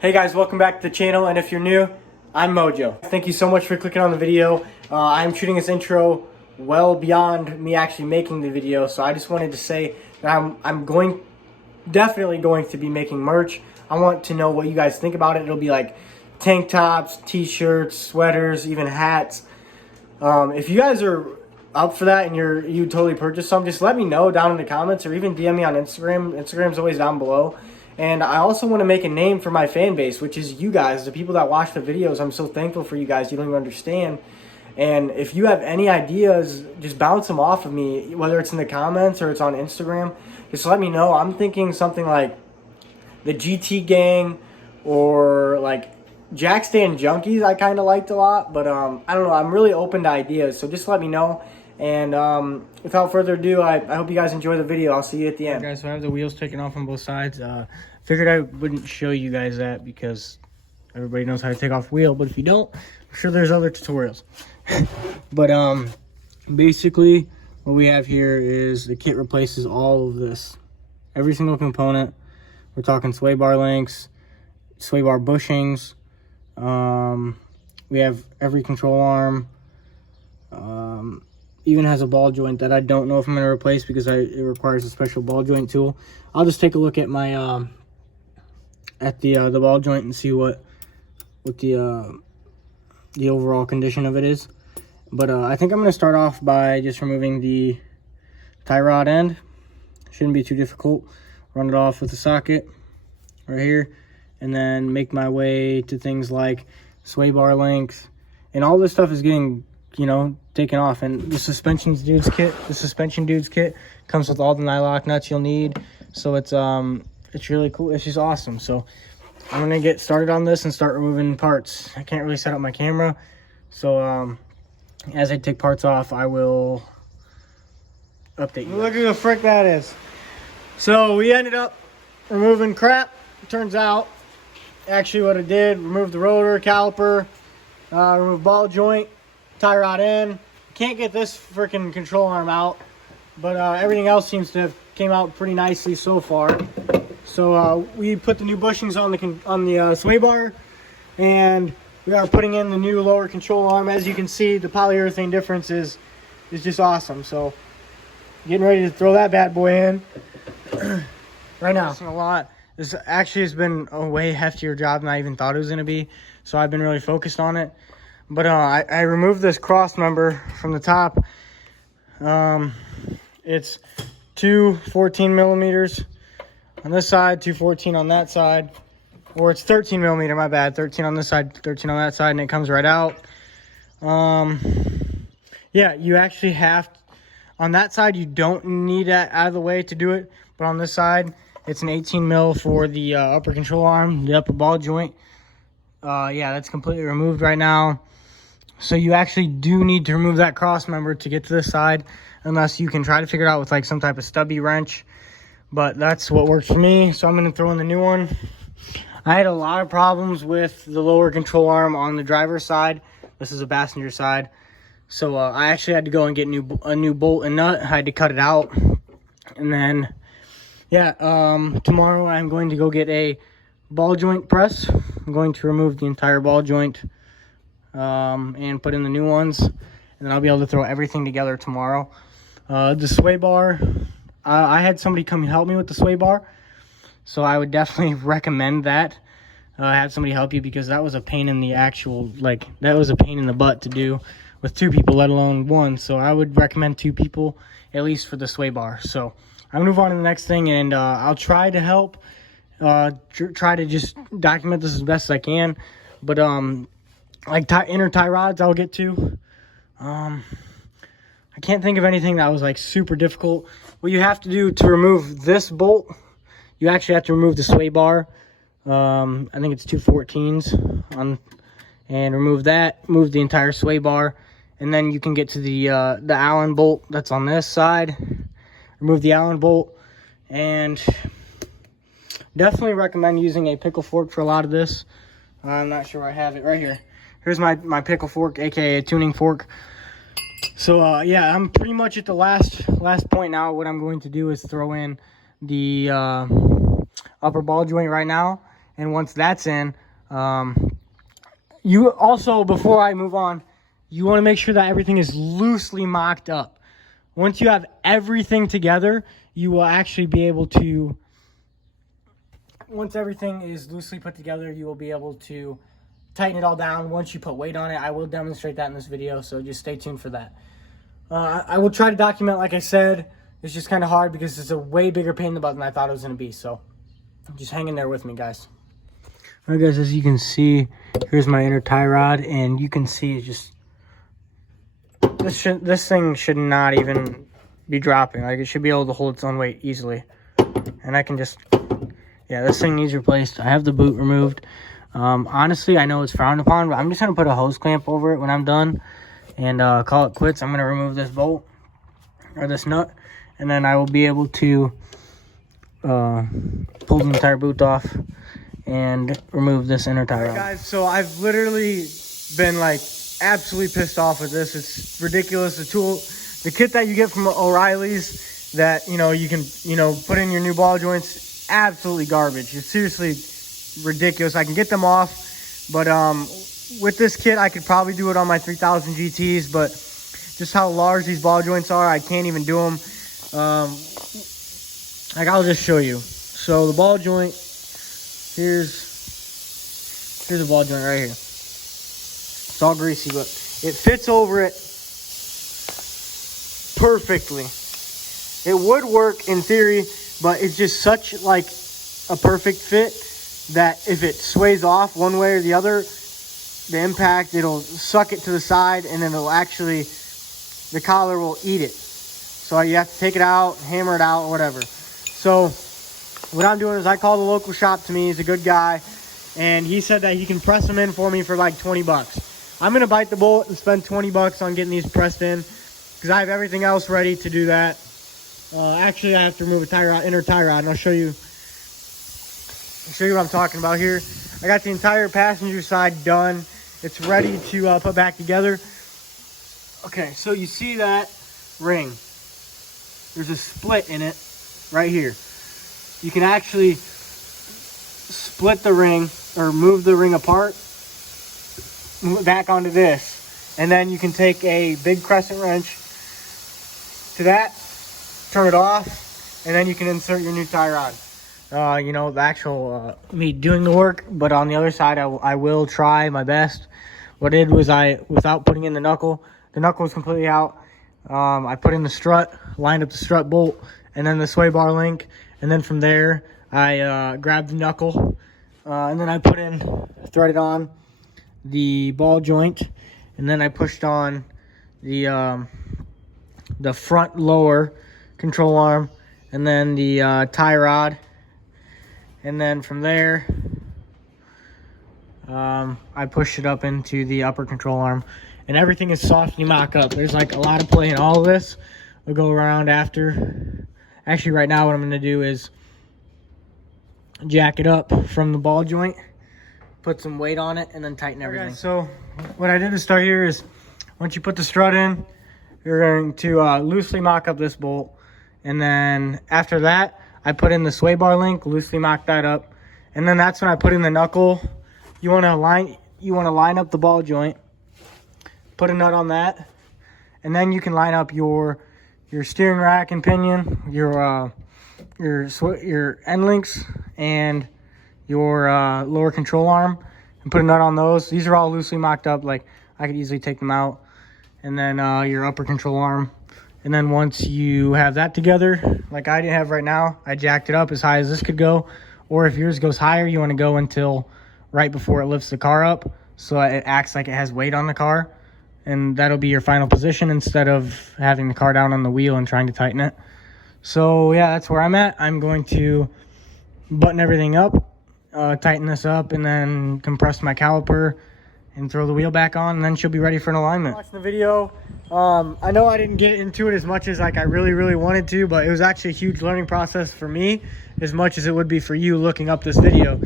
Hey guys, welcome back to the channel, and if you're new, I'm Mojo. Thank you so much for clicking on the video. I'm shooting this intro well beyond me actually making the video, so I just wanted to say that I'm definitely going to be making merch. I want to know what you guys think about it. It'll be like tank tops, t-shirts, sweaters, even hats. If you guys are up for that and you totally purchase some, just let me know down in the comments or even DM me on Instagram. Instagram's always down below. And I also want to make a name for my fan base, which is you guys, the people that watch the videos. I'm so thankful for you guys. You don't even understand. And if you have any ideas, just bounce them off of me, whether it's in the comments or it's on Instagram. Just let me know. I'm thinking something like the GT Gang or like Jack Stand Junkies I kind of liked a lot. But I don't know. I'm really open to ideas. So just let me know. And without further ado, I hope you guys enjoy the video. I'll see you at the end. Right, guys, so I have the wheels taken off on both sides. Figured I wouldn't show you guys that because everybody knows how to take off wheel. But if you don't, I'm sure there's other tutorials. But basically what we have here is the kit replaces all of this. Every single component. We're talking sway bar links, sway bar bushings. We have every control arm. Even has a ball joint that I don't know if I'm going to replace because it requires a special ball joint tool. I'll just take a look at my the ball joint and see what the overall condition of it is. But I think I'm going to start off by just removing the tie rod end. Shouldn't be too difficult. Run it off with the socket right here, and then make my way to things like sway bar length, and all this stuff is getting, you know, taken off. And the suspension dude's kit comes with all the nylock nuts you'll need, so it's really cool. It's just awesome. So I'm gonna get started on this and start removing parts. I can't really set up my camera, so as I take parts off, I will update you. Look at the frick that is. So we ended up removing crap. It turns out actually what I did, remove the rotor, caliper, remove ball joint, tie rod in. Can't get this freaking control arm out, but everything else seems to have came out pretty nicely so far. So we put the new bushings on the sway bar, and we are putting in the new lower control arm. As you can see, the polyurethane difference is just awesome. So getting ready to throw that bad boy in right now. A lot. This actually has been a way heftier job than I even thought it was going to be, so I've been really focused on it. But I removed this Crossmember from the top. It's two 14 millimeters on this side, two 14 on that side, or it's 13 millimeter, my bad, 13 on this side, 13 on that side, and it comes right out. Yeah, you actually have, on that side, you don't need that out of the way to do it, but on this side, it's an 18 mil for the upper control arm, the upper ball joint. Yeah, that's completely removed right now. So you actually do need to remove that cross member to get to this side, unless you can try to figure it out with like some type of stubby wrench. But that's what works for me, so I'm going to throw in the new one. I had a lot of problems with the lower control arm on the driver's side. This is a passenger side. So I actually had to go and get a new bolt and nut. I had to cut it out. And then, yeah, tomorrow I'm going to go get a ball joint press. I'm going to remove the entire ball joint and put in the new ones, and then I'll be able to throw everything together tomorrow. The sway bar, I had somebody come and help me with the sway bar, so I would definitely recommend that. Have somebody help you, because that was a pain in the that was a pain in the butt to do with two people, let alone one. So I would recommend two people at least for the sway bar. So I'll move on to the next thing, and I'll try to help, try to just document this as best as I can. But like inner tie rods I'll get to. I can't think of anything that was like super difficult. What you have to do to remove this bolt, you actually have to remove the sway bar. I think it's two 14s on, and remove that, move the entire sway bar, and then you can get to the Allen bolt that's on this side. Remove the Allen bolt, and definitely recommend using a pickle fork for a lot of this. I'm not sure I have it right here. Here's my pickle fork, aka a tuning fork. So yeah, I'm pretty much at the last point now. What I'm going to do is throw in the upper ball joint right now, And once that's in, you also, before I move on, you want to make sure that everything is loosely mocked up. Once you have everything together, you will actually be able to, once everything is loosely put together, you will be able to tighten it all down once you put weight on it. I will demonstrate that in this video, so just stay tuned for that. I will try to document, like I said. It's just kind of hard because it's a way bigger pain in the butt than I thought it was going to be. So just hang in there with me, guys. All right, guys, as you can see, here's my inner tie rod, and you can see it's just, this thing should not even be dropping. Like, it should be able to hold its own weight easily. And I can just, yeah, this thing needs replaced. I have the boot removed. Honestly, I know it's frowned upon, but I'm just going to put a hose clamp over it when I'm done and call it quits. I'm going to remove this bolt, or this nut, and then I will be able to pull the entire boot off and remove this inner tie rod. Guys, so I've literally been like absolutely pissed off with this. It's ridiculous. The kit that you get from O'Reilly's that, you know, you can, you know, put in your new ball joints, absolutely garbage. It's seriously ridiculous. I can get them off, but with this kit I could probably do it on my 3000 GTs, but just how large these ball joints are, I can't even do them. Like, I'll just show you. So the ball joint, here's the ball joint right here. It's all greasy, but it fits over it perfectly. It would work in theory, but it's just such like a perfect fit that if it sways off one way or the other, the impact, it'll suck it to the side, and then it'll actually, the collar will eat it. So you have to take it out, hammer it out, or whatever. So what I'm doing is I call the local shop to me. He's a good guy, and he said that he can press them in for me for like 20 bucks. I'm going to bite the bullet and spend 20 bucks on getting these pressed in because I have everything else ready to do that. Actually, I have to remove a inner tie rod, and I'll show you what I'm talking about here. I got the entire passenger side done. It's ready to put back together. Okay, so you see that ring. There's a split in it right here. You can actually split the ring or move the ring apart, move it back onto this, and then you can take a big crescent wrench to that, turn it off, and then you can insert your new tie rod. You know, the actual me doing the work, but on the other side, I will try my best. What I did was without putting in the knuckle was completely out. I put in the strut, lined up the strut bolt, and then the sway bar link, and then from there, I grabbed the knuckle, and then I threaded on the ball joint, and then I pushed on the front lower control arm, and then the tie rod. And then from there, I pushed it up into the upper control arm. And everything is softly mock up. There's like a lot of play in all of this. We'll go around after. Actually, right now what I'm going to do is jack it up from the ball joint, put some weight on it, and then tighten everything. Okay, so what I did to start here is once you put the strut in, you're going to loosely mock up this bolt. And then after that, I put in the sway bar link, loosely mock that up, and then that's when I put in the knuckle. You want to line up the ball joint, put a nut on that, and then you can line up your steering rack and pinion, your end links, and your lower control arm, and put a nut on those. These are all loosely mocked up. Like, I could easily take them out, and then your upper control arm. And then once you have that together, like I have right now, I jacked it up as high as this could go. Or if yours goes higher, you want to go until right before it lifts the car up, so it acts like it has weight on the car. And that'll be your final position instead of having the car down on the wheel and trying to tighten it. So yeah, that's where I'm at. I'm going to button everything up, tighten this up, and then compress my caliper and throw the wheel back on, and then she'll be ready for an alignment. Watch the video. I know I didn't get into it as much as like I really wanted to, but it was actually a huge learning process for me as much as it would be for you looking up this video.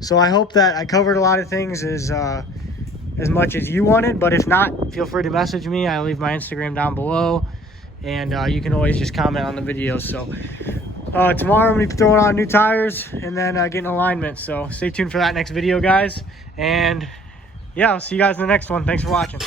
So I hope that I covered a lot of things as much as you wanted, but if not, feel free to message me. I'll leave my Instagram down below, and you can always just comment on the video. So Tomorrow I'm going to be throwing on new tires and then getting alignment. So stay tuned for that next video, guys. And yeah, I'll see you guys in the next one. Thanks for watching.